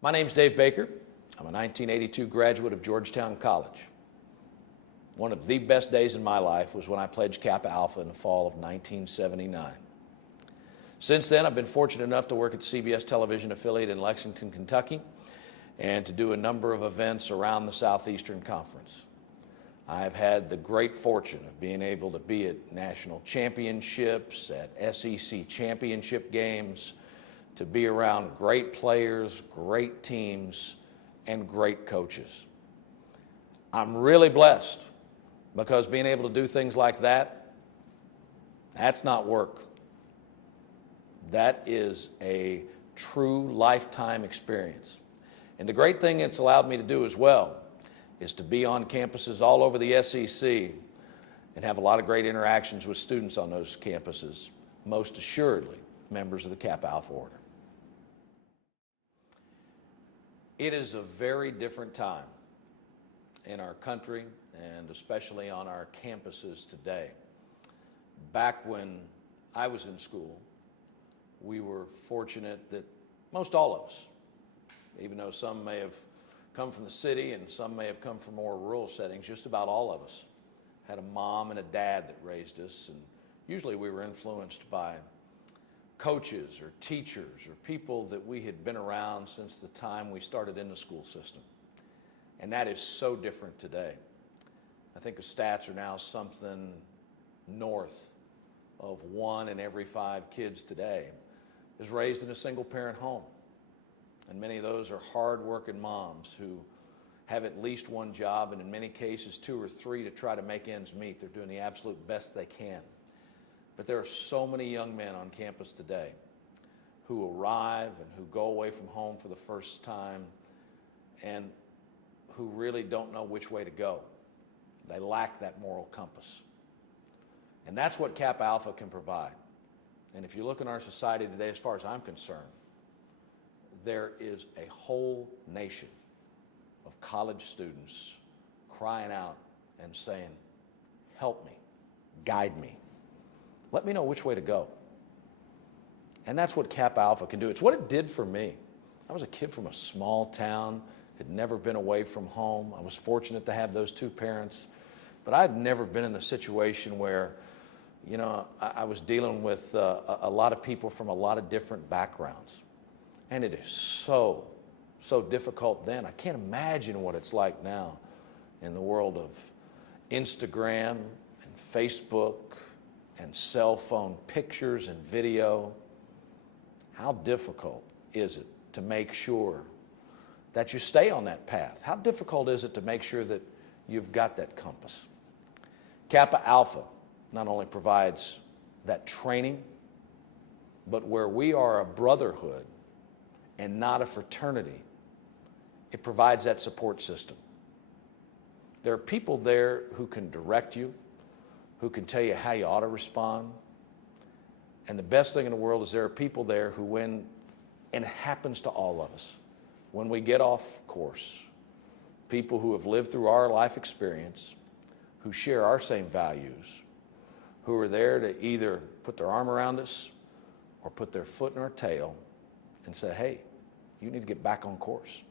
My name's Dave Baker. I'm a 1982 graduate of Georgetown College. One of the best days in my life was when I pledged Kappa Alpha in the fall of 1979. Since then, I've been fortunate enough to work at the CBS television affiliate in Lexington, Kentucky, and to do a number of events around the Southeastern Conference. I've had the great fortune of being able to be at national championships, at SEC championship games, to be around great players, great teams, and great coaches. I'm really blessed because being able to do things like that, that's not work. That is a true lifetime experience. And the great thing it's allowed me to do as well is to be on campuses all over the SEC and have a lot of great interactions with students on those campuses, most assuredly members of the Kappa Alpha Order. It is a very different time in our country and especially on our campuses today. Back when I was in school, we were fortunate that most all of us, even though some may have come from the city and some may have come from more rural settings, just about all of us had a mom and a dad that raised us, and usually we were influenced by coaches or teachers or people that we had been around since the time we started in the school system. And that is so different today. I think the stats are now something north of 1 in every 5 kids today is raised in a single parent home. And many of those are hard-working moms who have at least one job, and in many cases 2 or 3 to try to make ends meet. They're doing the absolute best they can. But there are so many young men on campus today who arrive and who go away from home for the first time and who really don't know which way to go. They lack that moral compass. And that's what Kappa Alpha can provide. And if you look in our society today, as far as I'm concerned, there is a whole nation of college students crying out and saying, help me, guide me, let me know which way to go. And that's what Kappa Alpha can do. It's what it did for me. I was a kid from a small town, had never been away from home. I was fortunate to have those 2 parents, but I'd never been in a situation where, you know, I was dealing with a lot of people from a lot of different backgrounds. And it is so difficult then. I can't imagine what it's like now in the world of Instagram and Facebook and cell phone pictures and video. How difficult is it to make sure that you stay on that path? How difficult is it to make sure that you've got that compass? Kappa Alpha not only provides that training, but where we are a brotherhood and not a fraternity, it provides that support system. There are people there who can direct you, who can tell you how you ought to respond. And the best thing in the world is there are people there who, when, and it happens to all of us, when we get off course, people who have lived through our life experience, who share our same values, who are there to either put their arm around us or put their foot in our tail and say, hey, you need to get back on course.